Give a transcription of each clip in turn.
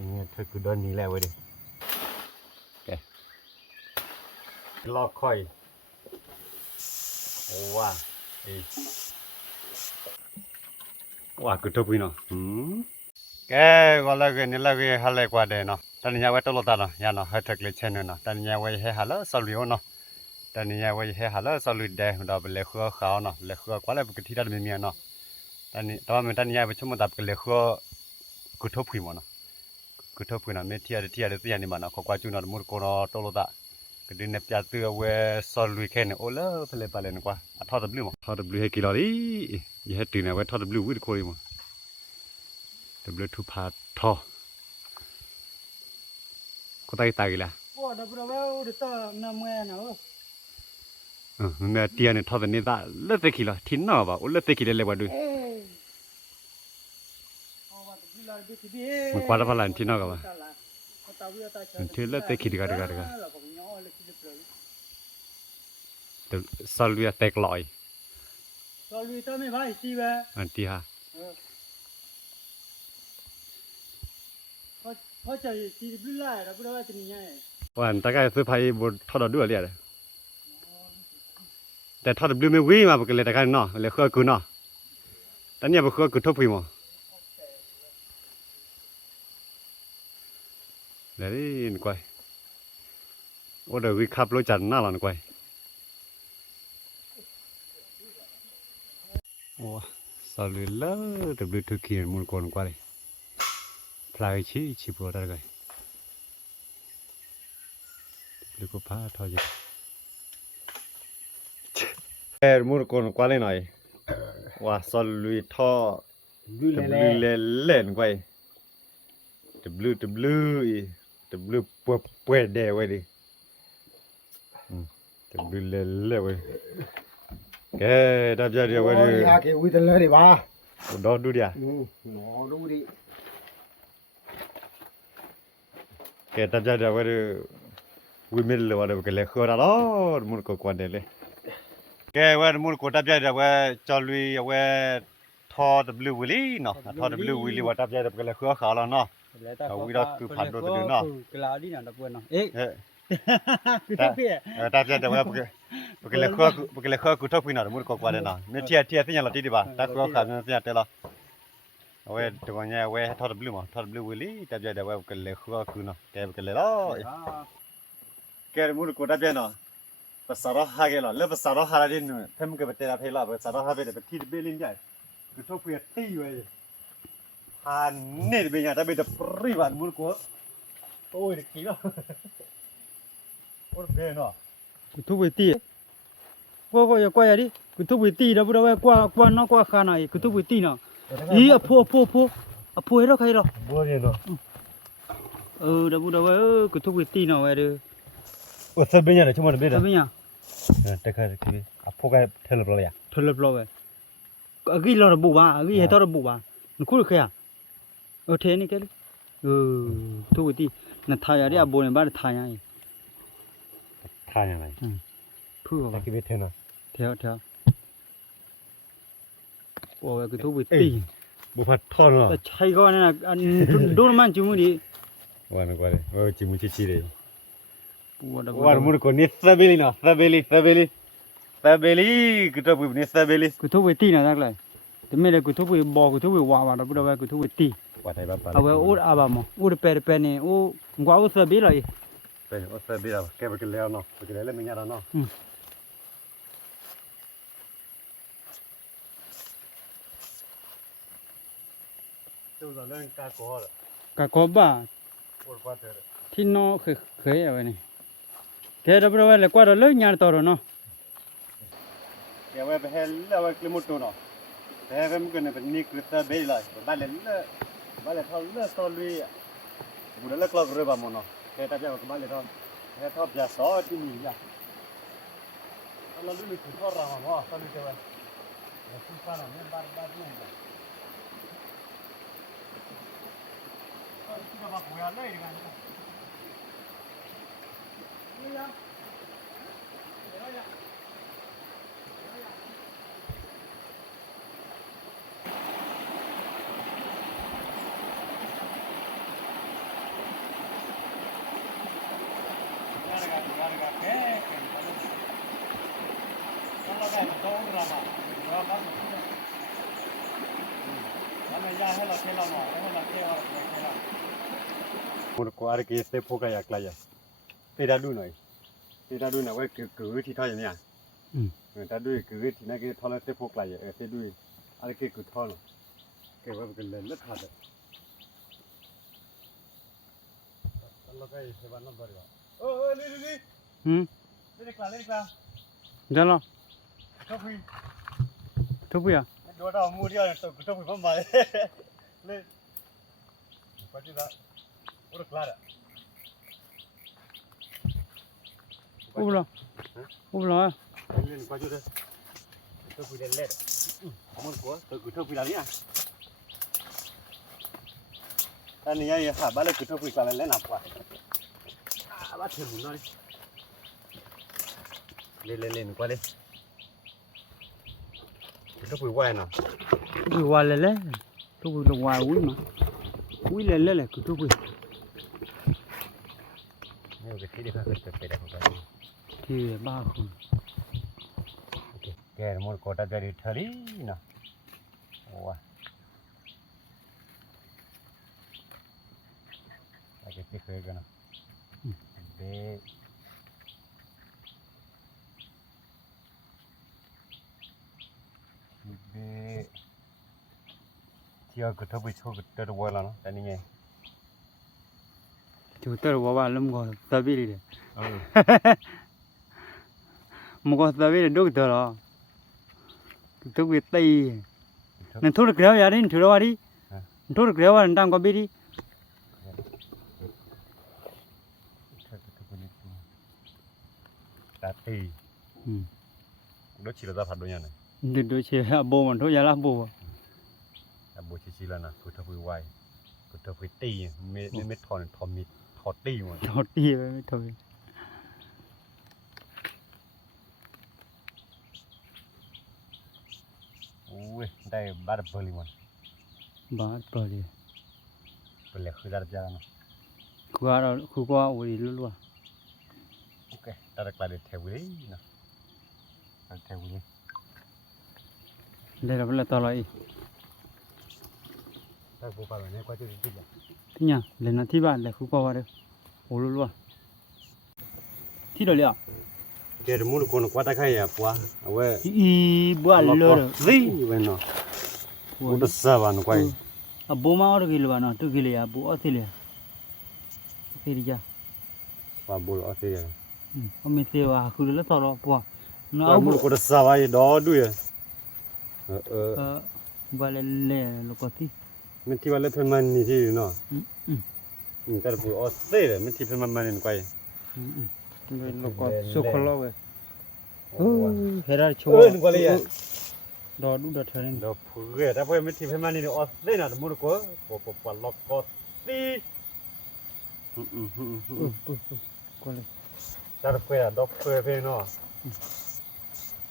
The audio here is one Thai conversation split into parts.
อันนี้เธอคือเดินนี้แล้วเว้ยดิแกลอกค่อยโอ้ว่าคือทุบไปเนาะแกก็แล้วกันนี่แล้วก็ฮัลโหลกว่าเด้เนาะตอนนี้ยังไว้ตลอดตลอดยังเนาะให้ทักเลยเช่นเนาะตอนนี้ยังไว้ให้ฮัลโหลสรุปเนาะตอนนี้ยังไว้ให้ฮัลโหลสรุปเด้เราไปเลี้ยงเขาเนาะเลี้ยงกว่าแล้วปกติได้ไม่มีเนาะตอนนี้แต่ว่ามันตอนนี้ยังไปชั่วโมงตับกันเลี้ยงกูทุบไปมั้งเนาะกูทุบไปเนาะไม่เที่ยวเที่ยวนี่มันเนาะเขากว่าจุนเนาะมุดโกนตลอดก็ดีเนี่ยจะตัวเวสรุปแค่เนี่ยโอ้เล่เพลย์ไปเลยนะกว่าทอดบลูมั้งทอดบลูให้กี่ร้อยยี่ให้ตื่นเนี่ยไว้ทอดบลูวิ่งโคยมั้งดับเบิลทูพาร์ทท่อก็ได้ตายละโอ้ดับเบิลว่าอุดตน้ำเงี้ยนะมันเตียนเนี่ยทอดนี่ตาเลือดเตะขี้ละทิ้งเนาะป่ะโอ้เลือดเตะขี้เลยว่าดูมันกวาดพลันทิ้งเนาะกับว่าทิ้งเลือดเตะขี้ดีกันแต่สอลวีเตะลอยสอลวีต้องไม่ไหวสิวะอันที่ฮะเพราะจะตีบลูล่าดับเบิลว่าจะมีไงวันตะไคร้ซื้อไผ่บนทอดด้วยเลยแต่ทอดบลูไม่วิ่งมาปกติตะไคร้เนาะเลยข้อกูเนาะตอนนี้มันข้อกูทุบไปมั้งเดี๋ยวนี่กวยโอ้เดี๋ยววิคับรถจันหน้าหลังกวยโอ้สอลิลเดบลิทูคีนมุนกวนกว่าเลยพลายชีพโปรได้กวยลูกพ้าทอดมุนกวนกว่าเลยหน่อยว่าสอลิท่อเดบลิเล่นกวยเดบลิปัวเดวไว้ดิเดบลิเล่ไว้แกดับใจเดียวไว้ดิอาเกวิตเลยดิบ้าดอดูดิอ่ะหนอดูดิแกดับใจเดียวไว้ดิวิมิลเลยว่าเดี๋ยวแกเลี้ยงอะไรล้อมุนก็กวนเดเลยแกว่ามุนก็ดับใจเดียวไว้จอลุยเอาไว้ทอดบลูวิลี่เนาะทอดบลูวิลี่ว่าดับใจเดียวแกเลี้ยงเขาแล้วเนาะเอาวิธีคือผ่านโดนตัวเนาะกลาดีนะดับเบิลเนาะเอ๊ะคือทุบเปี้ยดับใจเดียวไว้แกเลี้ยงเขากูทุบไปหน่อยมุนก็กวนเนาะเนี่ยเที่ยที่ยังเราตีดีป่ะถ้าเขาขาดเนี่ยเที่ยเท่าไรเอาไว้ตัวเนี่ยไว้ทอดบลูมั้งทอดบลูวิลี่ดับใจเดียวไว้แกเลี้ยงเขากูเนาะแกเลี้ยงล้อแกมุนก็ดับใจเนาะภาษาเราหากันแล้วแล้วภาษาเราหาอะไรนี่เพิ่มก็ไปเตะเพลาภาษาเราหาไปเดี๋ยวไปที่เบลินใหญ่กูทุบไปตีไว้หันนี่เป็นไงถ้าไปเดี๋ยวปรีวันมุนก็โอ้ยกี่แล้วโอ้ยเบนเนาะกูทุบไปตีก็อย่ากว่าดิกูทุบไปตีดับเบิลว่ากว่าน้องกว่าขนาดกูทุบไปตีเนาะอีอพูให้เราใครหรอบัวเนี่ยเนาะดับเบิลว่ากูทุบไปตีเนาะเว้ยเด้อโอ้สบายเนี่ยชั่วโมงเดียวสบายเนี่ยแต่ก็คือพวกไอ้เทเลปลอยอ่ะทะเลปลอยกี่เราบุบ้ากี่เหตุเราบุบ้านึกคุยแค่เทนี่แค่ทุกทีนั่นทายอะไรอะโบนบ้านทายยังไงทายยังไงพูดว่ากี่เวทเนาะเท่าโอ้ยก็ทุกทีบุพัดทอนเนาะแต่ใช่ก็นั่นน่ะโดนมันจิมุดิวันนึกว่าเลยจิมุชิเลยวันมุนคนนี้สเบลีเนาะสเบลีกูทุบนี่สเบลีกูทุบไปตีนะทักเลยแต่ไม่ได้กูทุบไปบอกกูทุบไปว่าดับเบิลว่ากูทุบไปตีว่าไทยบ้าปะเอาไว้อุดอาบามอุดเปรเนี่ยอุกว่าอุดสบีเลยเป็นอุดสบีแล้วแกไปกินแล้วเนาะไปกินแล้วไม่ยากเนาะตัวเรื่องกาโก้บ้าที่น้องเคยเอาไว้นี่แกดับเบิลว่าเลยกว่าเราเลิกงานต่อแล้วเนาะแกว่าไปเฮลแล้วว่าคลิมุตุเนาะแต่เรื่องกันเป็นนิคริสต์เบย์เลยบ้านเล่ทอลเลสโตลีบุญเล่กลอกเรือบ้ามเนาะแกแต่เจ้าบ้านเล่ทอลแกทอปยาซอที่นี่ยาเราดูนี่คือทอรามาว่าตอนนี้เจ้าคุณฟ้าน่ะเนี่ยบ้านเนี่ยที่มาคุยอะไรกันเนี่ย một quả cái tép phô cái yak lại ya tê đã đu này tê đã đu này cái cứ thì thôi vậy nha người ta đu cứ thì này cái thôi là tép phô lại ya tê đu cái cứ thôi rồi cái cái lên rất hard đấy lo cái thế bạn nó bari ơ đi lên qua ra lo top phi thúc bây à đồ đâu mua đi rồi top phi không phải lên qua chứ đó ủa clara úp lo lên qua chứ đây top phi lên lên muốn quá tôi cứ top phi là đi à ta này ai hả bà lấy cứ top phi cả lên nào qua bắt thêm một nơi lên qua đây top phi quay nào thúc qua lên thúc là qua úi lên cứ thúc nhiều cái gì đó phải đẹp hơn thì ba không cái một con đã đi thari nè wow cái gì phải cái nào để theo cái thằng bị chốt cái đó vào nó tại nên chú tớ vào ba lâm ngồi tập đi đấy một con tập đi đốt tớ rồi tôi bị tay nên thôi được kéo ra đi thử đâu đi thôi được kéo ra đang có biết đi đã tì đó chỉ là ra phạt đôi nhà này để đôi chị bố mà thôi giờ là bố bố chỉ là nè cứ thằng bị quay cứ thằng bị tì mấy thon tì mà thọt đi với thôi ui đây ba đập bơi luôn ba bơi đi bơi lẹ khơi ra ra nó khu qua ui luôn ok ta đặt lại để theo đấy nè theo đấy đây là vẫn là to lại ta vô vào này qua chơi gì vậy thế nhá lên nó thi bạn là khu qua đây ui luôn thi rồi liệu cái mua con qua ta khai à qua vậy ý bữa lừa gì vậy nó mua được sao bạn quay bố má ở cái luôn nó tôi cái bố ở thế liền thế đi ra và bố ở thế ông mình tiêu khu đó to rồi bố nó mua con sao vậy đó đuôi và lên lúc có tí mình thi vào lớp phân man như thế nó mình ta bố ở thế rồi mình thi phân man nên quay lúc có số khó lo vậy thế ra chỗ qua đây đó đúng được thời đó phơi ta phơi mình thì phải mang đi ở đây là mua được có bỏ lọc có đi qua đây ta phơi là đó phơi nó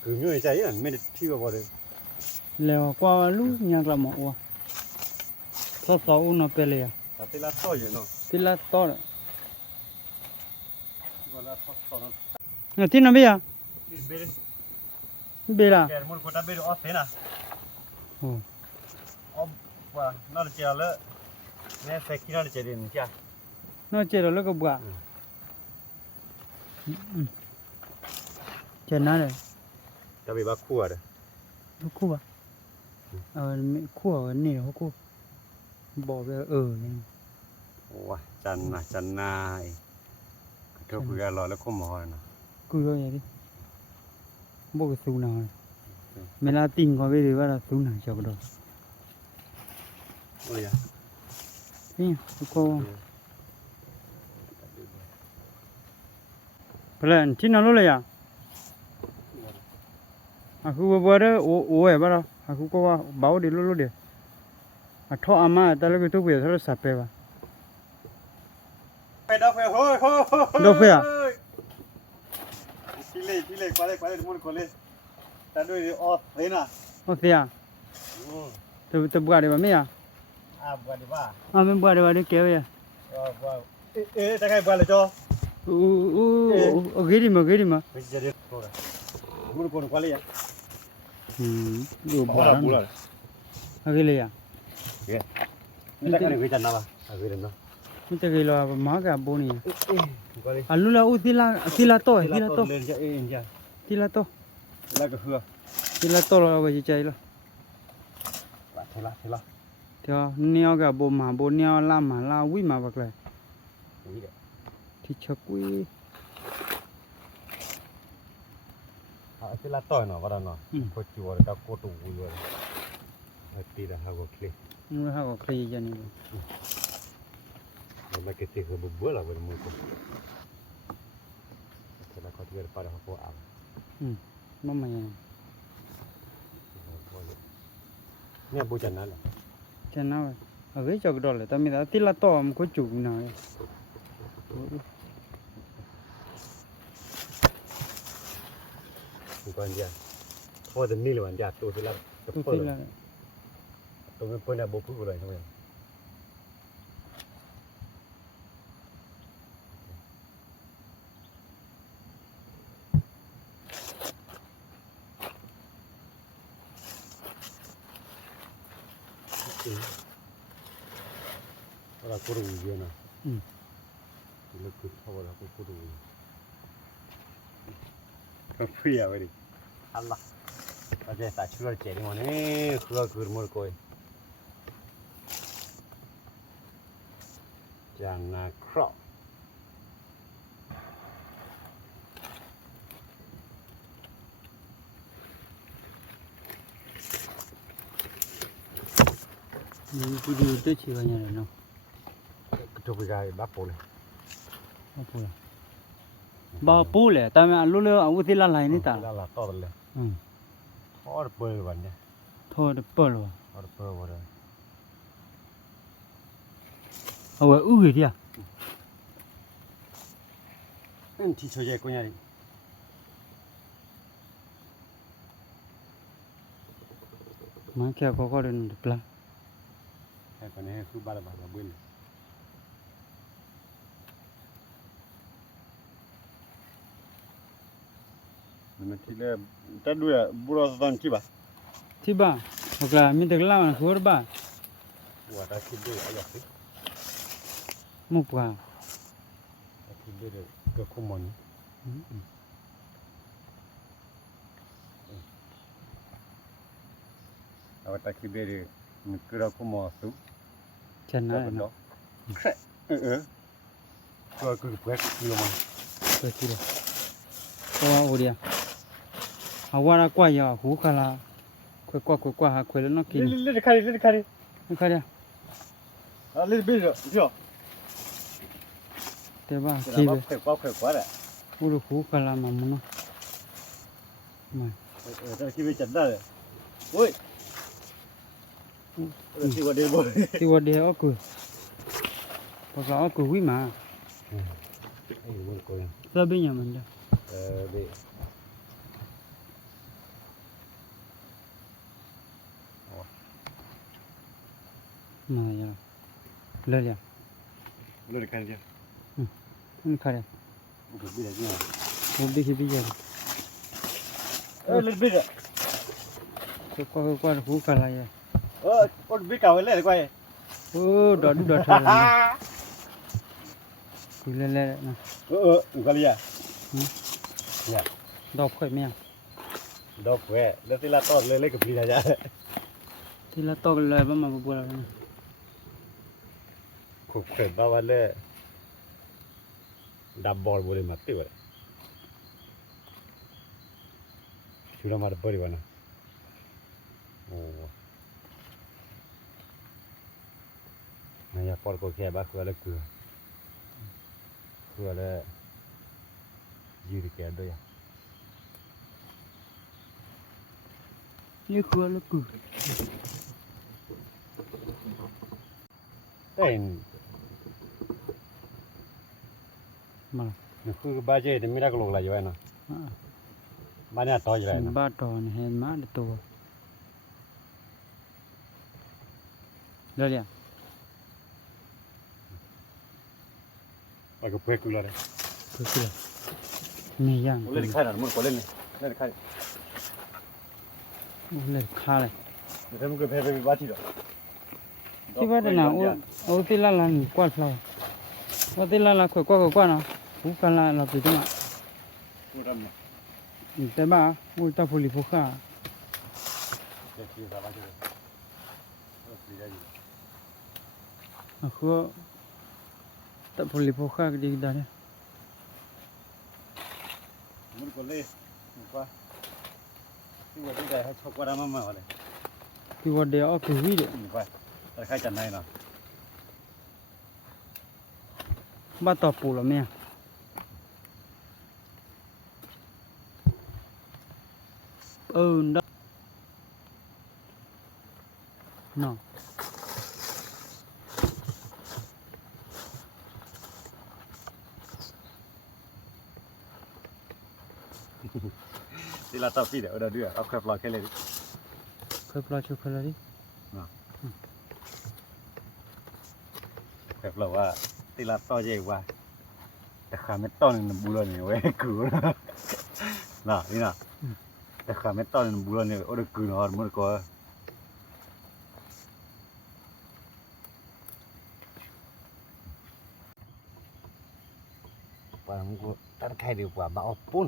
cứ như vậy chứ mình thi vào đây leo qua lúc nhà làm mỏ sao nó pele ta thấy là to vậy nó tí là to đấy gọi là to nó tin nó bây giờ bên bây là cái mua của ta bên ở thế nào và nó là chơi là nè phải khi nó chơi đến chưa nó chơi rồi nó có bữa chơi nào đấy ta bị bắt cua đấy cua cua này nó cua bỏ về wow chăn này cái cua gà lò nó không mỏi nó cua rồi đi bố cái xu nào mình là tin có về thì bắt là xu nào cho cái đó ôi ya thế cô lần chín nó luôn à khu bờ đó ủa vậy bao khu có báo đi luôn đi thọ ama ta lấy cái túi bìa thọ sạp về phải đâu phải hôi đâu phải à chi lệ qua đây muốn qua đây ta đuôi đi thế nào thế à tôi bữa đi vào mấy à bữa đi vào mình bữa đi vào đi kéo vậy ta cái bữa lại cho ghế đi mà bây giờ đi muốn qua đây อยู่บ่แล้วอะกิเลยอ่ะ นี่ตะกันคือจันนะบ่อะคือเนาะ มันจะกิโลมากะโบนี่ ก็เลย อะลุละอุติลาโต เล่นจะเองจ้ะ ติลาโต แล้วก็คือ ติลาโตเราก็สิใจละ ว่าเท่าละ เดี๋ยวเนียวกะโบมาโบเนียวลามาลาวิมาบักเลย อุ้ยเด้ ที่ชะกุย อ่ะสิละต่อยเนาะว่าเนาะโคจิวะตะโคตุวุยอะตีดะฮะก็คลี มันก็คลีจังนี่ ma che ti che buola per molto se la cosa per fare un po' a บ่มายัง เนี่ยบูจันนั่นแหละ จันนาอะเกจอกดอลเลยตามีตาติลาโตมก็จุกนาเลย ก่อนเดียวพอจะมีเลยวันเดียวตัวที่ละ ตุติลา ตัวมันเปิ้นน่ะบ่พูดเลยใช่มั้ยอะไรกูรู้อยู่นะลูกคือเขาบอกว่ากูรู้ก็เฟียไปดิอัลล่ะก็จะตัดช่วยเจนี่มันคือคือมือกูจังนะครอบ นี่กูดูตัวชิวเนี่ยเนาะ ทุกอย่างบ้าปูเลย บ่ปูเลยตามีลุเลยอุติลาไหลนี่ตา ละต่อเลยทอดเปลือยวันเนี่ย โทษเปิดว่ะ ทอดเปลือยวันเลย เอาไว้อู้ดิอ่ะ ที่ช่วยกูเนี่ย มาแค่ก็เดินปลา แค่ตอนนี้คือบาร์บาร์บุญมันที่เล่แต่ด้วยบุรุษตอนกี่บา ที่บ้านโอเคมีแต่ลาวนะหัวบ้าน ว่าแต่ที่ด้วยอะไรสิ มุกว่า ที่ด้วยก็คุ้มมันเอาแต่ที่ด้วยมันก็เราคุ้มมาสุ จันนาเนาะ ก็คือเพื่อนอยู่มัน เปิดที่เลยก็ว่าโอเดียเอาว่าละกว่าอย่าหูคาลาค่อยหาค่อยแล้วเนาะกิน เล่นใคร นี่ค่ะเดีย เล่นบีเจ้า แต่ว่า ที่ ที่ แบ แบบ บเผ็ดแหละ หูหูคาลามามุนเนาะมา แต่ที่ไม่จัดได้เลยโอ้ยที่ว่าเดี๋ยวบ่ ที่ว่าเดียวก็พอก็วิมา ไอ้มันก็ยัง แล้วเป็นยังมันเด้อ เดี๋ยว มาอย่าเลยอย่า เล่นกันเจ้า นี่ค่ะเดีย มันก็บีได้เนี่ย ผมดิคิบิยา เล่นบีได้ ก็หูคาลาอย่า คนบีเก่าเล่นกว่า โอ้ดอดทาคุยเล่นๆนะ ก็เลยเนี่ย ดอกค่อยแม่ ดอกแหวแล้วที่ละต้นเลยกับบีได้จ้ะ ที่ละตอกเลยบ่มาบ่ล่ะ ขุดเข็ดบ้าวันเลยดับบอลบุรีมาติวเลยชุดละมาดับบอลวันนะโอ้นายปอดก็แค่บ้าคืออะไรคืออะไรยืดแก่ด้วย นี่คือละกู แต่ มา คือบาเจจะไม่ได้กลงอะไรอยู่นะบ้านนี้ต่ออยู่เลยนะ บาตอนเห็นมาตัวแล้วเนี่ย แล้วก็เพื่อกูเลย คือมีอย่าง เล่นใครนะมันก็เล่นใคร เลยคาเลย เดี๋ยวมึงก็เพไปบ้านที่ดอก ที่ว่าแต่น่ะโอ้ติละนี่กวาดพลอยว่าติละค่อยกว่านะผู้กันละเราไปตรงอ่ะ กูทำเนี่ย แต่บ้าอูตาฟูลิโฟค่า เดี๋ยวพี่สาวบ้านที่ดอกพี่ได้อยู่ Aku tak boleh buka ke dia dah ni. มึงก็เลยมึงว่าที่ว่าที่ได้ให้ชกว่าได้มาเลย Tiwa dia apa sih dia? มึงว่าแต่ใครจัดไหนเนาะ Bata pula meh. Ndak. No. ที่เราต่อพี่เดี๋ยวเราดูเอาแคปรอแค่เลย Kau pelajar kau lagi. แคปรอว่าที่เราต่อเยอะว่าแต่ขาไม่ต้อนหนึ่งบุรุษเนี่ยเว้ยกูน่ะนี่น่ะแต่ขาไม่ต้อนหนึ่งบุรุษเนี่ยโอ้เด็กกูเนาะมันก็ว่ามึงก็ตัดใครดีกว่าบ้าเอาปุ่น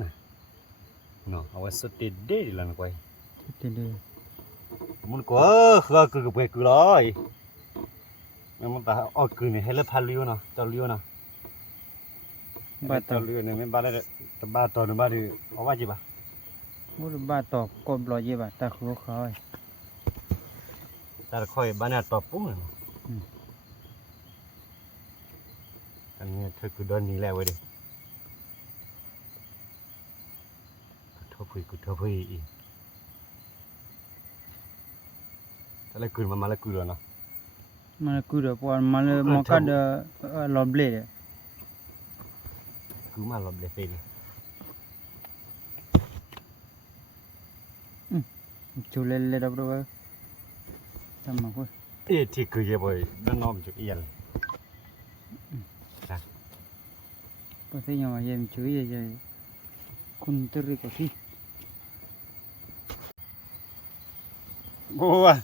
เนาะเอาไว้สุดเด็ดเด็ดเลยนะก้อย Itu dia. มันก็คือคือไปคือเลยมันแต่ออกคือเนี่ยให้เลือดพันลิ้วเนาะจอลิ้วเนาะ Bata. จอลิ้วเนี่ยไม่บ้าเลยแต่บ้าตัวนึงบ้าดีเอาว่าจีบะ Mula bata kau belajar bah tak kau kau. แต่ค่อยบ้านเนี่ยตัวปุ้งอันนี้เธอคือโดนนี้แล้วเว้ยดิกูทบอีกอะไรคืนมาแล้วคืนแล้วเนาะ Mana kuda puan mana makan dah loble dia. คือมาหลบเลยเฟน Culele dah berapa? Sama kau. เอ๊ะที่คือเยอะบ่อยนั่นน้องจุกเอียน Patutnya macam cuy aja. Kunter kau sih. กูว่า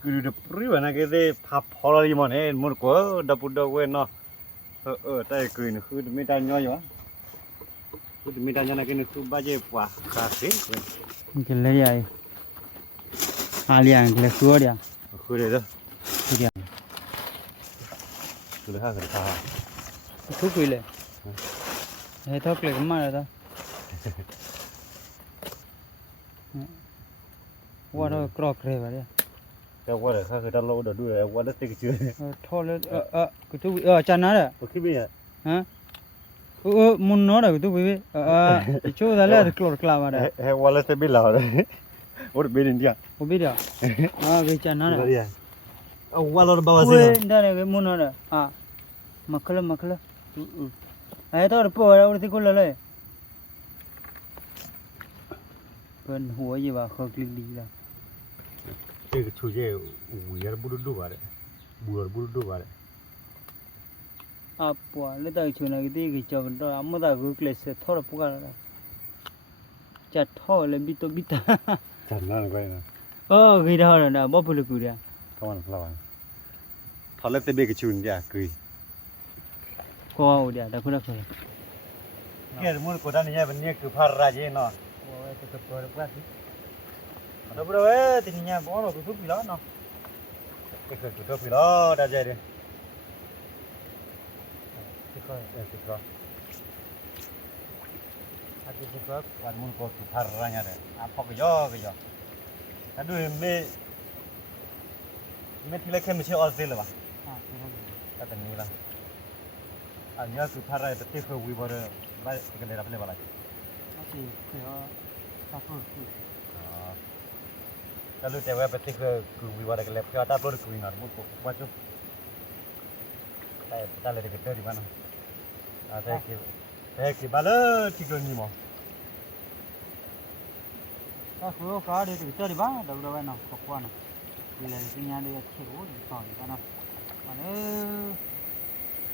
คือเดือดปรี้วนะก็ได้พับพอลีมันเองมันก็ดับปุ๊ดเว้ยเนาะแต่คือนี่คือไม่ได้ย่อยอยู่คือไม่ได้ย่อยนะก็นี่คือบ้าเจ็บว่ะขาดสิ Mungkin lagi ay. Alian kelas dua dia. คือเด้อ Tu dia. คือเลยค่ะคือค่ะ Tu kuile. Itu kelas kemana tu? Waduh krok reba dia. แต่ว่าเด้อค่ะคือตลอดด้วยว่าได้ติ๊กชื่อ Thole kutu chana dah. โอเคมั้ย Ha? Munno dah kutu bibi. Ichu dah lah klor kelapa dah. เฮ้ว่าแล้วแต่บิลล์เลยโอ้เบนอินเดีย Ubi dia. Ke chana dah. เอาว่าเราบ้าสิ Weh, dah ni munno dah. Makala. Itu ada apa? Ada urut ikut lah. Kan huwa je bah kau klik di lah. เจ๊ชูเจ้อูยาบุรุษดูบาร์บุรุษดูบาร์ Apa? Letak cuna kita kicau benda. Amma dah aku kelas thora pukar lah. Cat thor lebih tu bita. จัดนั่นก็นะ Oh, kita orang dah. Apa boleh kuda? เข้ามาพลวันทอเล็บเตเบกชูนจ้ะกุย Kau dia. Dah kuda kau. แค่มุนกูด้านนี้เป็นเนี่ยคือพาราเจเนาะ Oh, itu kepala pukar sih. Ada berapa? Tininya bono tu bila no. ก็คือตัวพี่ล้อได้ใจดิ Tikar. คือก็ Hati tikar. วันมุนกูคือพาราเนี่ยเด้อพอกย่อถ้าดูไม่ที่เล็กแค่ไม่ใช่ออสเตรเลียวะ ก็เป็นนี้ละอันนี้คือพาราแต่ที่เคยวิบร์บ้านกันเลยรับเลยบ้าง Masih kaya tak perlu. ถ้ารู้ใจว่าเป็นที่เคยวิบร์กันเลยเพราะถ้าปลุกคุยหน่อยมุนกูว่าจุแต่เลยเด็กเตอร์ดีบ้างนะแต่คือบ้านเลยที่เคยนี่มั้ง Aku kau ada tu cari bang. Dah berapa no? Kau no. Bila punya dia cekul di kau di mana? Mana?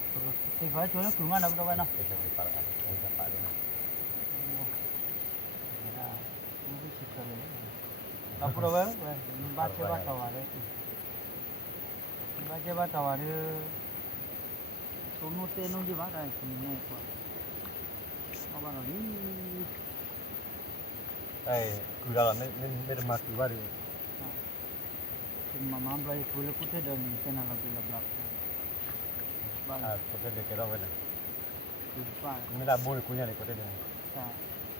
Terus tiga jual tu mana berapa no? ไม่ใช่ปลาอะไรไม่ใช่ปลาเลยนะ Ini cikgu le. Apa dah baca tawar itu. Baca tawar itu. Tunu tenu je baca itu ni apa. Apa lagi? กูดาละไม่ได้มาคือว่าดิ Mama beli pula putih dan kena lebih lebak. กูเทเลก็ได้เว้ย Lupa. ไม่ได้บุญกูเนี่ยเลยกูเทเล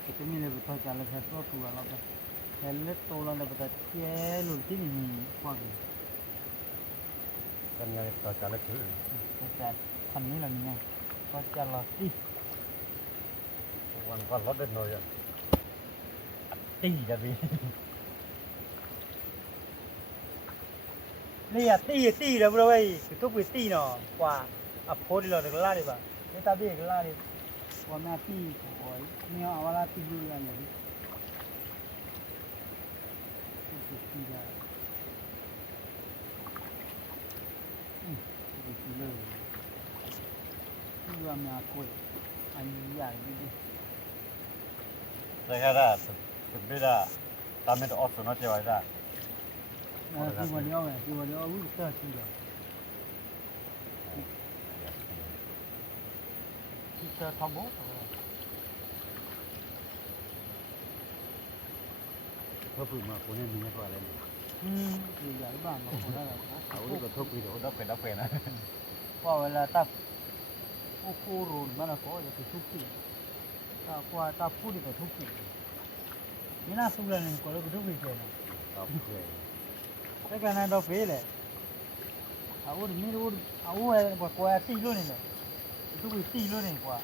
Kita ni lebih tahu jalan satu tu lah. Helet tolan dah betul. Cielo sini ni kuat. กันเนี่ยต่อจากแล้วคือ Kita kan ni lah ni. Kuat jalan sih. วันก่อนรถเดินหน่อยอ่ะตีจะดี นี่อ่ะตีเลยบรเว้ยคือทุกวิตีเนาะกว่าอ่ะโพดเราเด็กล่าดิบ่ะนี่ตาบี้ก็ล่าดิว่าแม่ตีโอ้ยเนี่ยเอาเวลาตีอยู่แล้วเนี่ยตีได้ตีเลยที่ว่าแม่คุยอันใหญ่ดิ แต่แค่ได้สุดไม่ได้ตามไม่ต้องออฟสุดน่าจะไว้ได้ ที่วันเดียวไงที่วันเดียวอุ้ยเสื้อสีเหลืองที่เสื้อทอมโบ้ เพื่อฝึกมาคนนี้มีเท่าไหร่เนี่ย ใหญ่บ้างบางคนอะไรนะ เอาดิก็ทุกปีเดี๋ยวดับเป็นนะ ว่าเวลาตับโอ้โหรุนมันก็จะทุกปีถ้าว่าตับพูดก็ทุกปีนี่น่าสุดเลยก็เลยทุกปีเลยนะ โอเค แต่การนั้นเราเฟ้เลยเอาวุ้นมีวุ้นเอาวุ้นกว่าตีโลนี่เลยทุกปีตีโลนี่กว่า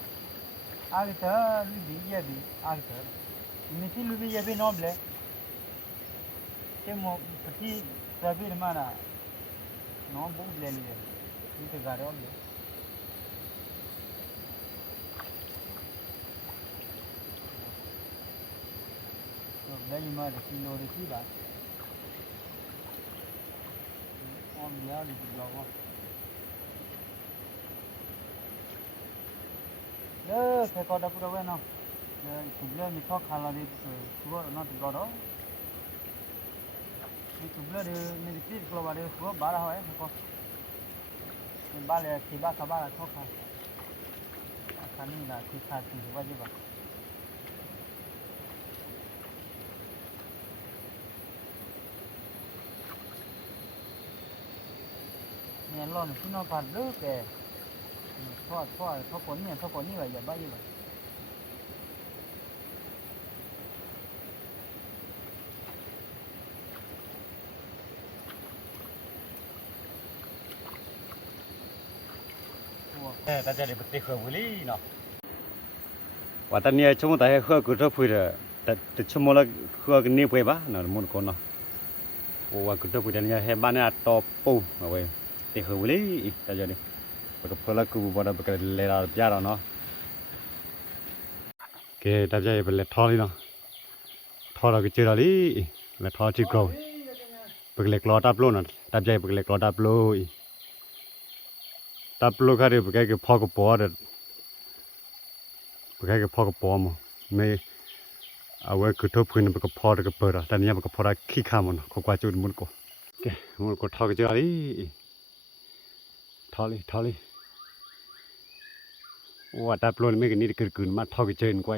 อากิเตอร์ลูบีเยบีอากิเตอร์นี่ที่ลูบีเยบีน้องเลยเจ้าโมปฏิสาบีนมานะน้องบุ้งเลยเลยนี่ก็การร้องเลย Đây mà được kilo đi chứ bạn. Om giá đi chụp lâu không? Đó, phải có đập đâu không? Chụp lên thì thoát khá là đi chụp nó chụp lâu đó. Đi chụp lên thì mình chỉ chụp vào đi chụp ba là thôi, phải có. Mình ba là chỉ ba là thoát khá. Khá này là chỉ khá chỉ chụp vào chứ bạn. Nhà lo nó nó phạt nước kìa, thoa con như vậy giờ bao nhiêu vậy? taจะได้ไปตีขวบุรีเนาะว่าตอนนี้ชั่วโมงแต่ขวกูชอบพูดแต่ชั่วโมงละขวกันนี่ไปบ้าเนาะมุนคนเนาะว่ากูชอบพูดแต่เนี่ยให้บ้านเนี่ยต่อปูเอาไว้ตีขวบุรีแต่จะได้ปกติกูบอกว่าปกติเลยเราพิจารณาเนาะแกแต่จะไปเลยทอดเนาะทอดเราก็เจอเลยเลยทอดจีกราวปกติกรอดับโลนะแต่จะปกติกรอดับโลดับโลก็ได้ปกติพ่อก็ปอดปกติพ่อก็ปอมั้งไม่เอาไว้คือทุบพื้นปกติพ่อก็เปิดแต่เนี่ยปกติพ่อได้ขี้ข้ามันเขากว่าจุดมุนก็แกมุนก็ทอดก็เจอเลยทอดเลยว่าดับโลไม่กันนี่เกินมาทอดก็เจอกันกว่า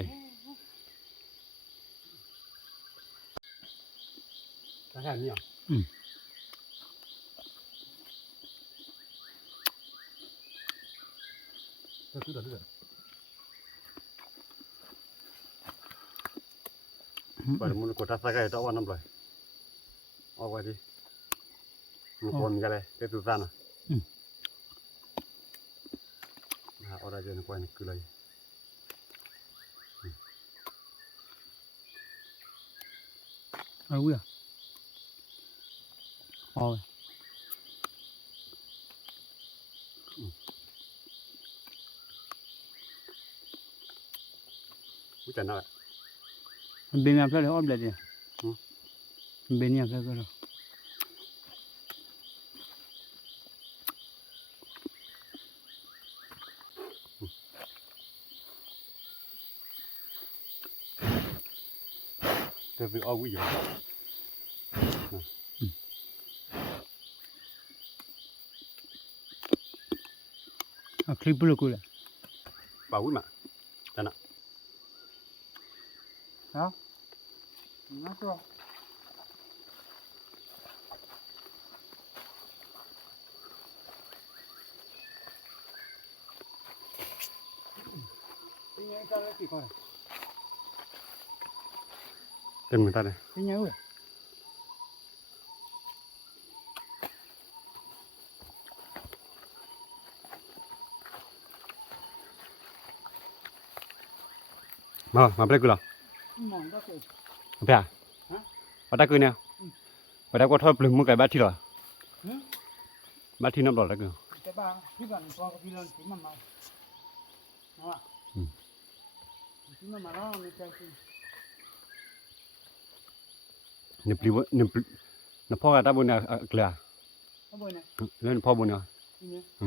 ทหารเนี่ยเดือดbaru mun kota sakai itu awan nampai, apa sih? Mun kale, itu sana. Nah orang jadi koin kulai. À, ôi. Bukan nak. Bên nhà phải ốp lại đi. Bên nhà phải rồi. Tôi bị ốp cái gì? คลิปลูกกูเลย bảo vui mà chân ạ ฮะน่าตัว cái nhớ cho nó chỉ còn tìm người ta này cái nhớ rồi mà bây giờ là mỏng đó kìa bây giờ hả bắt ta cười nè bắt ta có thôi lưng một cái bát thì rồi ừ bát thì nó đỏ ra kìa cái ba cái bạn qua cái lần chỉ mà màu đúng không ừ. chỉ mà nó mới chơi gì nhập phô cái ta buồn nè kìa có bơi này lên phô buồn nè nhớ ừ.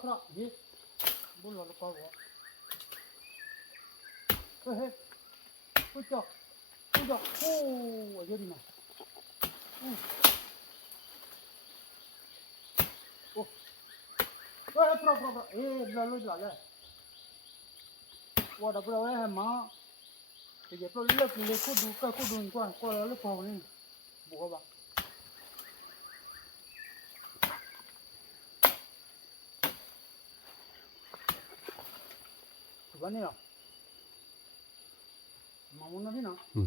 Pro, gì? Bố lò nó có vậy. Ê, ôi trời, ở dưới đi nào. Ô, pro, lôi lại. Qua đó pro ấy mà, bây giờ pro lướt lên cô đu qua lướt vào này, bùa bà. Vấn đề nào? Mà muốn nói thế nào? Ừ.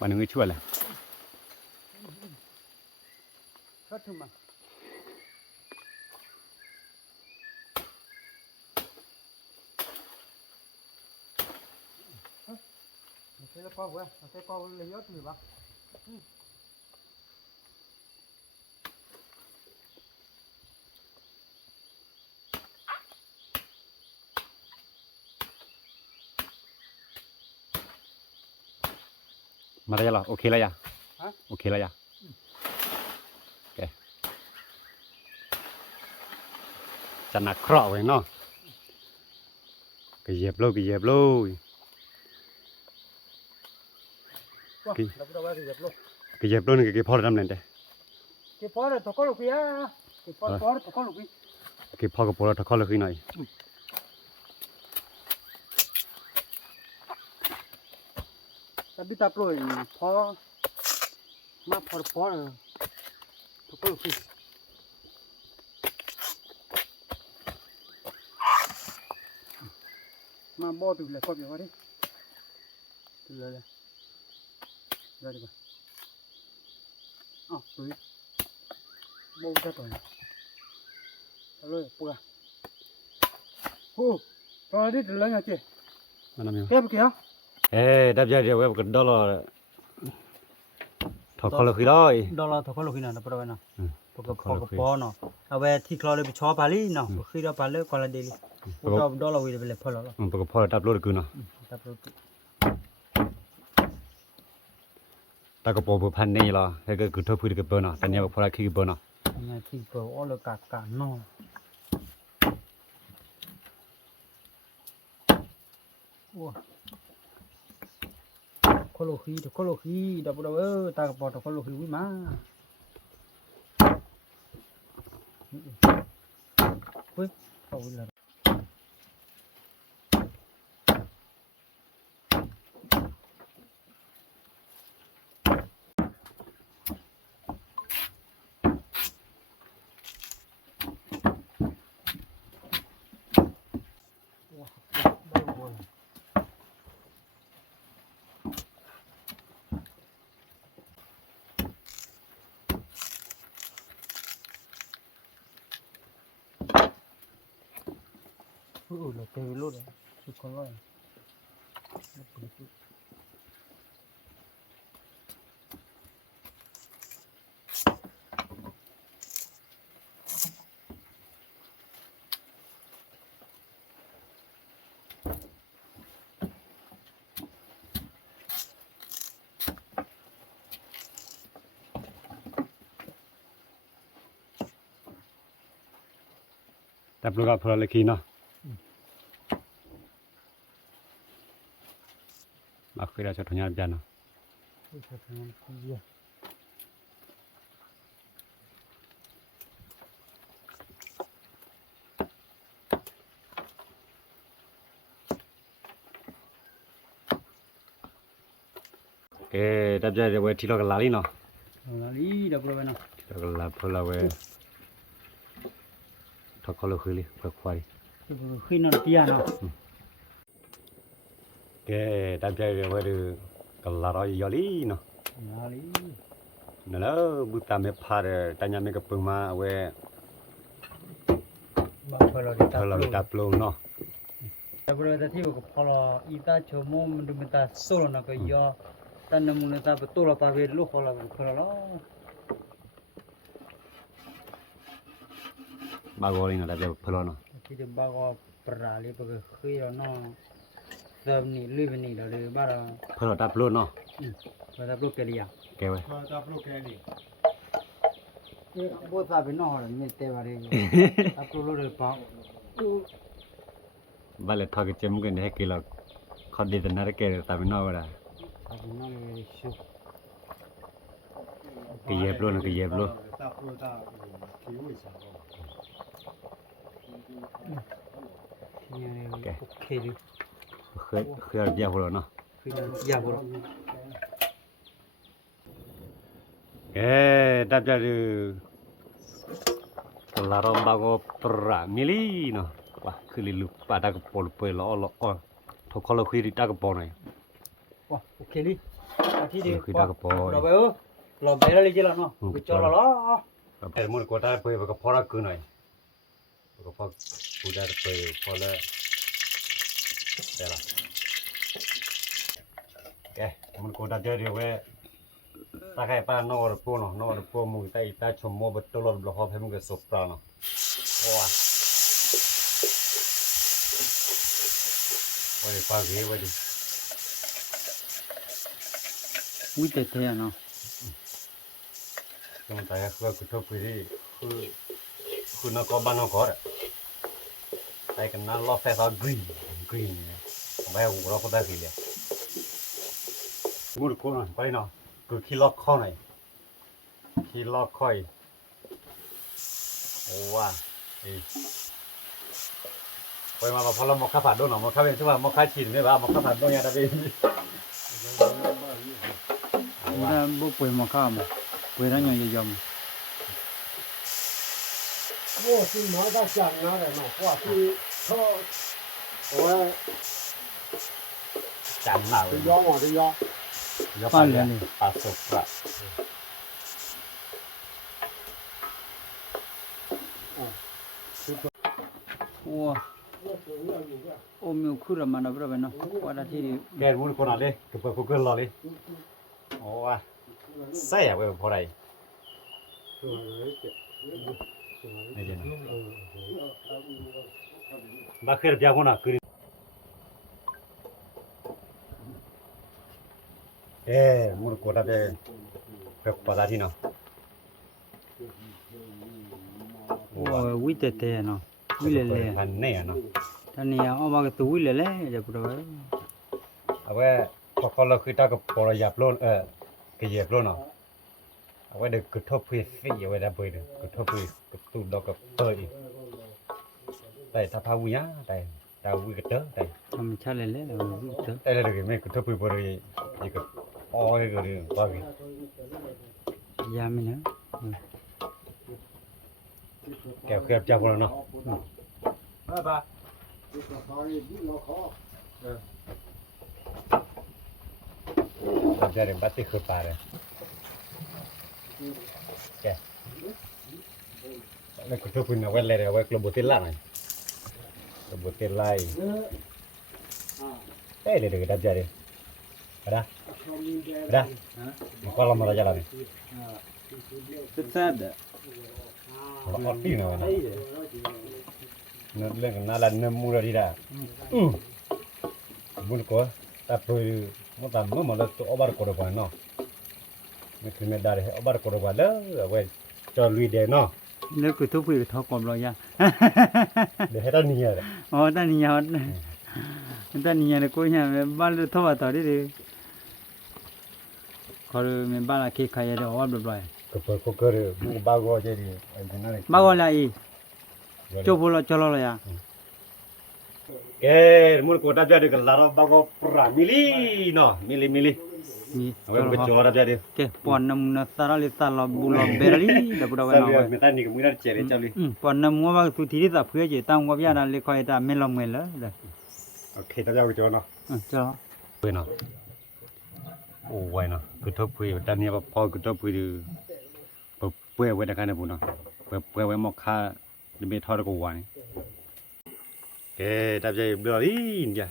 Bạn đừng có chua là Rất thương mà. Thế là qua vừa, thế qua lấy ớt thử vào. mà đây là ok là ya Hả? ok là ya ok chặt nát cọ vậy nó cái dẹp lôi Qua, Cái- đập đâu thì dập luôn. cái dẹp lôi này cái phô làm lên đây Cái phó này có lục kia. Cái phó có lục kia. cái phô cái phô là thật khó là khi này Tapi tak perlu phó mà phó là có lục kia. Mà bỏ từ lại coi vào đi. Từ lại. Ra đi bà. Rồi. Bỏ ra rồi. Rồi, bùa. Rồi đi từ lại nhà chị. mà làm gì Cái kìa. ê đáp giá điều cái đó là thật khó là khi đó Đó là có lục kia nào, đâu phải nào. khó là khi Phó nó. À về thì khó là bị chó bà lý nó. Khi đó bà lý còn là đi. Đó là vì phó đó. cái phô là đáp lôi được cứ nào Ta perlu ta có bộ phận này là cái cứ thôi cái bờ nào ta nhớ phô là khi cái bờ nào nhà thì có all cả nó. Ủa. Có lô khí, đâu ta bỏ có lô khí mà. Ui, không là là tê luôn rồi, chứ còn nói. แต่ปลูกกับพลเลยขี้เนาะมาคุยได้ชดทุนยาเบียนเนาะ Ui, thật là không biết. แกดับใจเดี๋ยวไว้ที่เรากันลาลีเนาะ Lì, đâu rồi nào. เรากันลาพลเราไว้ทอคอลคุยเลยเพื่อควาย Khi nó tia nào. แกดับใจเดี๋ยวไว้ดูกันลารอยอลีเนาะ Lì. นั่นแหละบุตรไม่พาเดแต่ยังไม่กับปึงมาเว้ย Bà phải là đi พลเรา tập ดับลงเนาะ Đâu rồi ta thiếu cái phò là y ta chờ mô mình đừng ta solo nó cái do ta nằm mình ta phải tu là ta về lúc phò là đó. บางคนนี่นะดับใจพลเนาะ Thì được bà có bà lý bà cái khi đó nó giờ nỉ lưỡi bên nỉ đó rồi bà là พลดับลงเนาะ bà ta lúc cái gì à? แกไว้ Bố ta bên nó là mình tê vào đây. Ta tu lúc rồi bảo. บ้านเลยทอดกระเจี๊ยบกันให้กินเราคอดีแต่น่าจะแกแต่ไม่นอกก็ได้ Ta bên nó là sụp. ก็เย็บลงนะก็เย็บลง Ok đi. เคยเบียร์พลเนาะ Khi nó dạ bố. แกดับใจดูตลาดบางก็ปรามิลีเนาะว่าคือลิลุปาตากปอลเปล้อล้อทอคอลคุยตากปอหน่อย Wow, ok đi. Thì đi. คุยตากปอ Rồi bé ơi. Lò bé là gì là nó. Cứ cho là đó. แต่มุนก็ได้ไปก็พอละคือหน่อยก็พอกูได้ไปพอละแต่ละแกมันก็ได้เดี๋ยวเว้ยตาใครป้านอร์ปูเนาะนอร์ปูมึงตาอีตาชมโมบัตตลอดบล็อกให้มึงก็สบปราเนาะโอ้ยวันนี้ปากเหี้ยวันนี้ Ui tệ thế à nó. ต้องตายคือกูชอบคุยที่คือนักบ้านนักก่อแต่กันนั่นล้อแฟร์กรีนไม่เอาเราก็ได้กี่เลยงูกูน่ะไปเนาะกูขี้ล็อกข้อหน่อยขี้ล็อกค่อยโอ้ว้าไปมาพอเราหมกข้าวผัดด้วยเนาะหมกข้าวเป็นใช่ป่ะหมกข้าวชิ้นไม่ป่ะหมกข้าวผัดด้วยยังตะบี Ra bố quỳ mà khá mà. Quỳ nó nhiều dòng. Vô xin nói ra chẳng nó để nó quả thì thôi. Ôi, จังหนาว thì do mà thì do. แล้วปลาเนี่ยปลาสุกปลา Ủa. Ôm nhiều khu rồi mà nó bữa nó. Qua đây thì đi. แกมุนคนอะไรกับพวกกูรอเลยโอ้ว้าใส่อะเว้ยพอไรนี่เจนบ้าเคยเบียร์คนน่ะคือมุนคนอะไรแบบปลาที่เนาะ Ủa, ui tệ tệ à nó. Ui lệ lệ. พันเนี่ยเนาะ Thằng này ông bà cái túi ui lệ lệ. Giờ bữa đó. เอาไว้พอเขาเราคือตากับปลาหยับล้นกระเยียบล้นเนาะเอาไว้เด็กกระทบพื้นฟีเอาไว้ได้เบยเด็กกระทบพื้นกับตูดดอกกับเตยแต่ถ้าพาวุ้ยแต่แต่วุ้ยกระเตอแต่ Thằng cha lệ lệ là ui tớ. แต่ละเด็กไม่กระทบพื้นบริอีกอ๋อไอ้ก็เรื่องว่าไง Dạ mình hả? แกเคยจับพวกเราเนาะ Ba ba. Thì có phải biết nó khó. จับได้เรื่องบัตรคือปลาเลยแกไม่กระทบพื้นเอาไว้เลยเอาไว้กระบอกเตล่าไงกระบอกเตล่าเด็กๆดับใจเลยada ada kalau mau jalan nih Sesat. kalau orti nih mana nelen kenalan nemu dari dah bun ko tapi mau tamu malah tu obar korban no mungkin dari obar korban lah awe cari deh no แล้วกูทุกปีก็ทอกอมรอยา เดี๋ยวให้ตอนนี้เลย อ๋อตอนนี้ยอดตอนนี้เนี่ยกูเนี่ยบ้านทว่าต่อดิขอรู้มันบ้านละเคขายได้ว่าบ่อย ก็เปิดก็เกิดบุกบ้าก็จะดีไอ้คนนั้นเลย บ้าก็ละอีจบบ่จอละยา แกมึงกูดับจะดีกันลาเราบ้าก็ปรามิลีเนาะมิลี นี่ เอาไปจอดับจะดี ke ponnam na sarali sala bulo berali da buda ซา wana เลีย wa มีแต่นี่ก็มึงได้เจริญจังเลย ponnam mo ba tu thiri ta phue je tang wa bya na le khoi ta men long men la da โอเคดับจะกูจอเนาะ cho เว้ยเนาะโอ้ไว้เนาะกูทบคุยแต่เนี่ยพอกูทบคุยดูเปื่อยไว้ได้กันนะบุญเนาะเปื่อยไว้หมอกค่าจะไม่ทอดกูวันแกดับใจเบลออีเนี่ย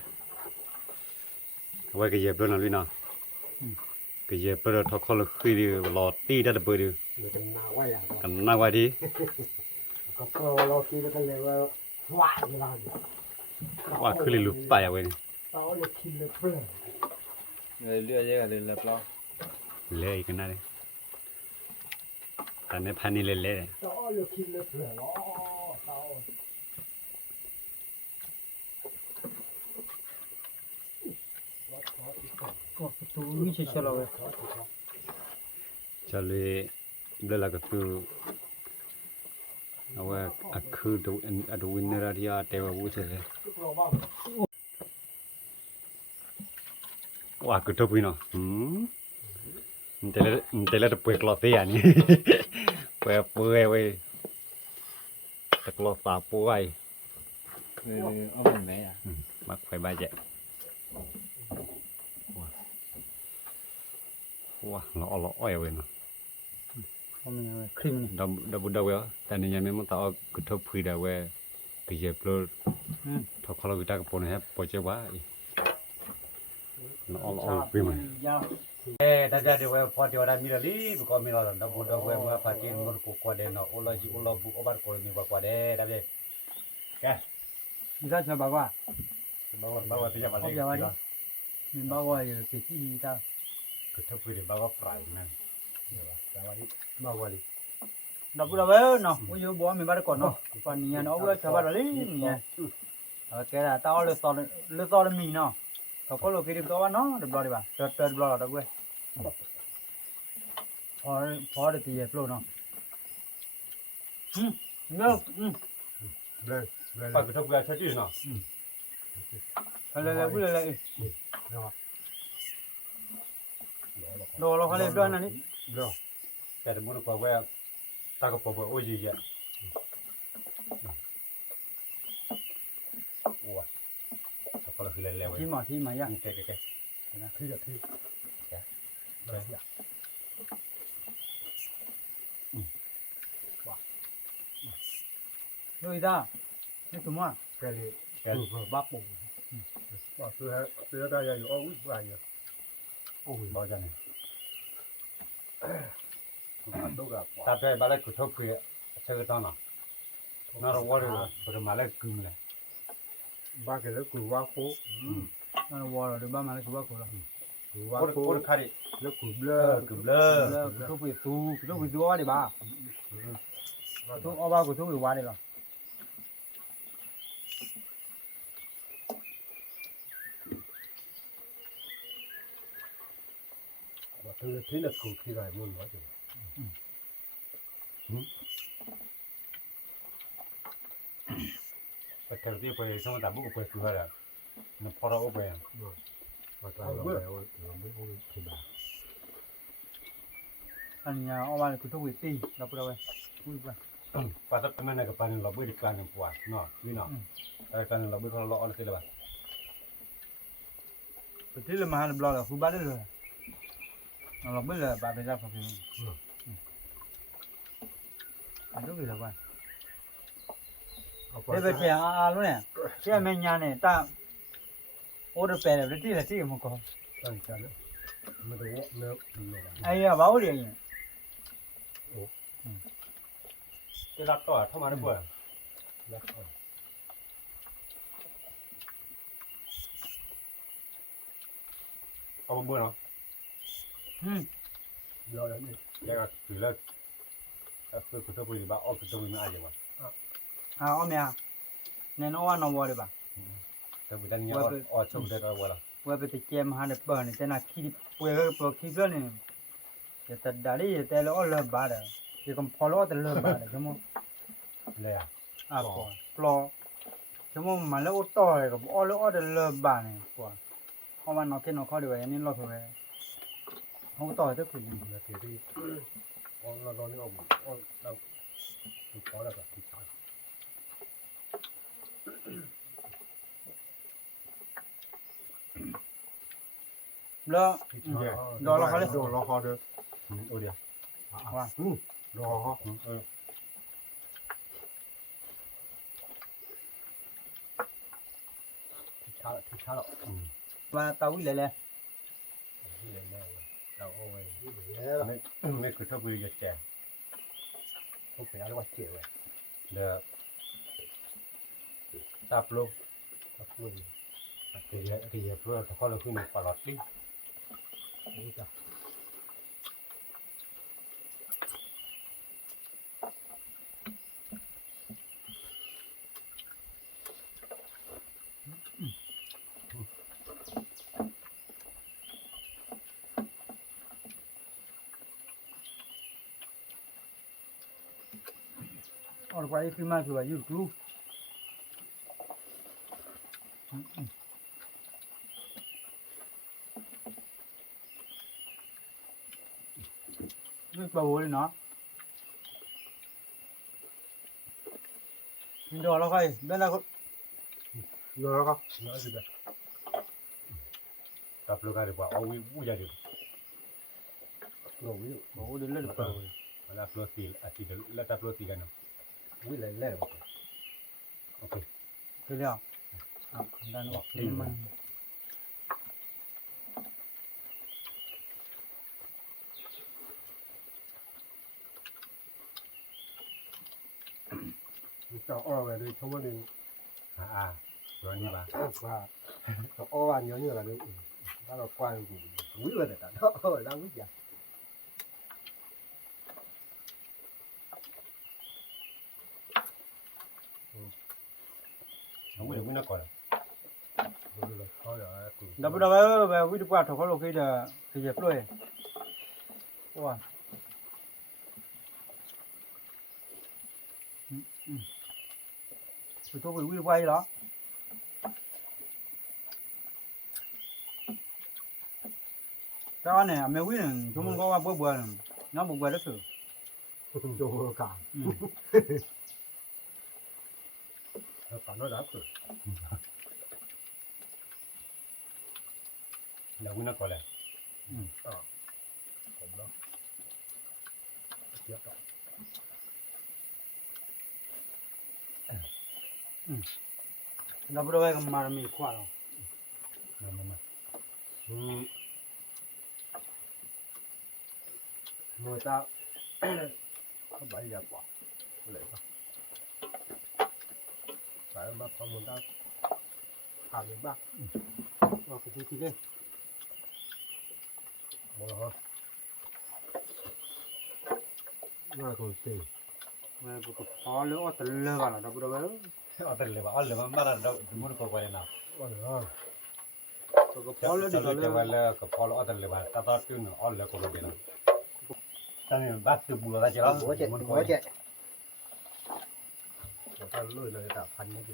ไว้ก็เย็บด้วยนะลุยเนาะก็เย็บเปิดทอคอลคุยดูรอตีได้เปิดดู มันเป็นนาว่าอย่าง กันน่าไว้ดี ก็พอเราคิดกันเลยว่าว่าเวลาเนี่ย ว่าคือเลยลุกไปเอาไว้นี่ เราจะคิดเลยเพื่อน le je ga le la pla เลยกันนะเลยแต่ในพันนี้เละ เราจะคิดเลยเพื่อนอ๋อเรา ko tu ni che chala wa ๆจะเลยเบลอก็คือเอาไว้อะคือดูอะดูวินเนอร์ที่อาเตวบูเชเลย เราบ้าง ว่ากูทบคุยเนาะมันแต่ละเปลือกลอเสียนี่ เปลือกเปื่อยเว้ยตะกลอตาป่วย o men me ya มักไฟบาเจ็ว้าเราเอาอ้อยเว้ยเนาะ o men cream ni ดับบุดเว้ยแต่นี่ยังไม่มันต่อกูทบคุยได้เว้ยกูเจ็บเลยถ้าเขาเรากูตากระปนให้ปล่อยเจ้าว่าเราเอาไปมั้ย ya ถ้าจะได้เว้ยพอเดี๋ยวได้มีแล้วลิก็มีแล้วดับบุดเว้ยมาพากินมันกูกว่าเด้เนาะโอลาจิโอลาบุอบัดก็มีกว่าเด้ดับเด้แก ni sa cha ba wa บ้าที่จะมาเล่น ni ba wa ye ke ti ta คือถ้าพูดถึงบ้าปลายนั่นเดี๋ยวแต่ว่าที่บ้าดิ da buda wa no o yo bo me ba ko no pa ni ya no o cha ba le ni ya ke da ta o le so le mi no to ko lo ke ri to wa no de bla de ba to bla da ko for the ye flow no no เลยเลย ปากคือถ้าพูดชัดจีเนาะ le lo lo khale do na ni เนาะ แต่สมมติว่าตากระป๋องโอ้ยเยอะโอ้ยแต่ก็คือเร็วๆ thi mà ya แก ที่จะที่เลย rồi raนี่ตัวมั้ง แกเลยคือบ้าปุ่งว่าซื้อได้ยังอยู่อ้อุ้ยว่าอยู่ โอ้ยบ้าจังเลย ดูกับ ตาใจบ้าเลยคือถ้าพูดเชื่อตั้งน่ะน่ารู้ว่าเป็นมาเลยกึ่งเลย บ้าแกแล้วคือว่าคู่ nó vào rồi ba mà nó cũng vào rồi คือว่า ว่า คู่ พูดคาดิ แล้วคือเบลอก ึ่งเลย cái thuốc bị tu đi ba thuốc ở ba của thuốc bị qua đi rồi ว่าเธอที่ละคือที่ไรมุ่งว่าจะ แต่เที่ยวไปสมัยตาบุกไปคืออะไรมันพอเราไป ว่าตายเราแล้วเราไม่รู้ที่บ้าน anh nhà ở ba của thuốc bị ti đập đâu vậy ui qua ปาตัดมันกับปานเราไม่ได้การกันกว่าเนาะนี่เนาะแต่การเราไม่เราอะไรกันเลย cái thứ là mà hàng lo là khu ba đấy rồi nó biết là ba bên ra phải anh biết gì là ba เอาไป thế bây giờ luôn nè cái mình nhà này ta ô được bè là tí là tí mà có ตั้งใจนะไม่ได้ว่าเนื้อเนื้อ ai à báo đi anh จะรับต่อเข้ามาได้ป่ะ แล้ว เอาเมื่อเนาะ เดี๋ยวแล้วนี่ แล้วก็คือแล้ว คือคุณต้องไปบ้าออกคุณต้องไปมาอะไรวะ เอาเมียในนว่านวอเลยป่ะ แต่บุตรเนี่ยออชมได้ตัวละ ว่าไปติเกมหาเด็กเปิดนี่แต่น่ะขี้ป่วยก็ปวดขี้ก็นี่จะตัดดาลีแต่ละอ้อเลิกบาดจะกำพอล้อแต่เลิกบาดใช่มั้ย เลยอ่ะ อ่ะปลอใช่มั้ยมันแล้วต่อเลยกับอ้อแล้วอ้อแต่เลิกบาดนี่กว่าเพราะมันนอกแค่นอกเข้าดีกว่าอันนี้รอดเลยเขาต่อจะคุย 那给的，我那到那个我那不炒了个，不炒。 แล้ว 老了好的，老好的， โอ้เดียว ว่า 老好。 ช้าที่ช้าแล้ว ว่าเตาเลยเลย นี่เลยเลยเราเอาไว้ 没了， ไม่คือถ้าบุรีจะแจก 我给他那个结尾， เดี๋ยวตับลง 他不会， ที่เพื่อถ้าเขาเราขึ้นปลอดลิ้น 你讲， อ้อไปคือมาคือว่า YouTube นี่ปลาโวยเนาะนี่ดอกแล้วค่อยเดี๋ยวเรา 有了个， น้อยสุดเลยตับลงกันดีกว่าเอาวิวจะดี 老味， โอ้เดี๋ยวเล่นปลาโวย เวลาปลอดตีอาทิตย์แล้วตับปลอดตีกันเนาะ 味来来了， โอเค ไปแล้วอ่ะด้านออกนี่มัน 你找二位的，他们的， ตัวนี้บ้า 啊，找二万牛牛了的，那个关谷，味了的，那味讲， เอาไว้ไว้นักก่อน 我这个烤点儿谷， ดับดับไปวิดีโอถอดเขาลงคือจะคือจะปล่อยว้าไปตัวไปวิดีโอเหรอจ้าเนี่ยไม่วิ่งชั่วโมงก็ว่าเบื่อน้ำเบื่อแล้วคือ 就会干， 反正咱是， แล้วไว้นักก่อนเลย 我们呢，接着， ดับดับไปก็มามีขวาน มา 我家，他买一点瓜，来吧，咱们他们家，看明白。 ว่าคือที่เล่น 没了哈，那够对， ว่าก็พอแล้วแต่เลิกแล้วดับดับ เอาแต่เลยว่าเอาเลยมาแล้วมุดก่อนเลยนะ 我的啊， ก็พอแล้ว จะ ดี จะ แล้ว ว่าแล้วก็พอแล้วเอาแต่เลยว่าตาตาตื้นเอาเลยก็เลยนะตอนนี้บ้านคือบุรุษจะแล้วมันก็ 我这累了有点盘不住。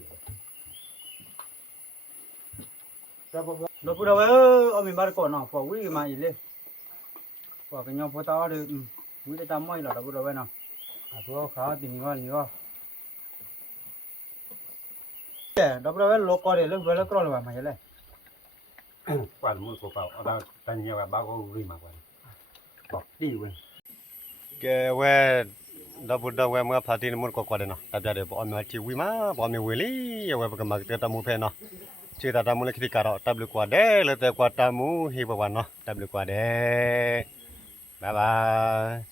ดับดับเอามีบาร์ก่อนเนาะพอวิ่งมาอีเลยพอกันยอมพอตาเดือวิ่งตามไม่หรอกดับดับเนาะอ่ะพวกเขาตีนี่ก็นี่ก็ดับดับโลกอเดเลิกเลิกกรอเลยว่ามาเลย กว่ามันก็เปล่าเอาแต่ตอนนี้ว่าบ้าก็รีมากกว่าบอกดีเว้ยแกเว้ดับดับเว้เมื่อพาทีนมันก็กว่าเนาะแต่จะเดี๋ยวบอกมาที่วิมาบอกมีเวลี่เว้ก็มาเกิดตามูเพเนาะชื่อตามูเลยคิดการ์ตับลูกกว่าเด้เลยแต่กว่าตามูฮีบวันเนาะตับลูกกว่าเด้บ๊ายบาย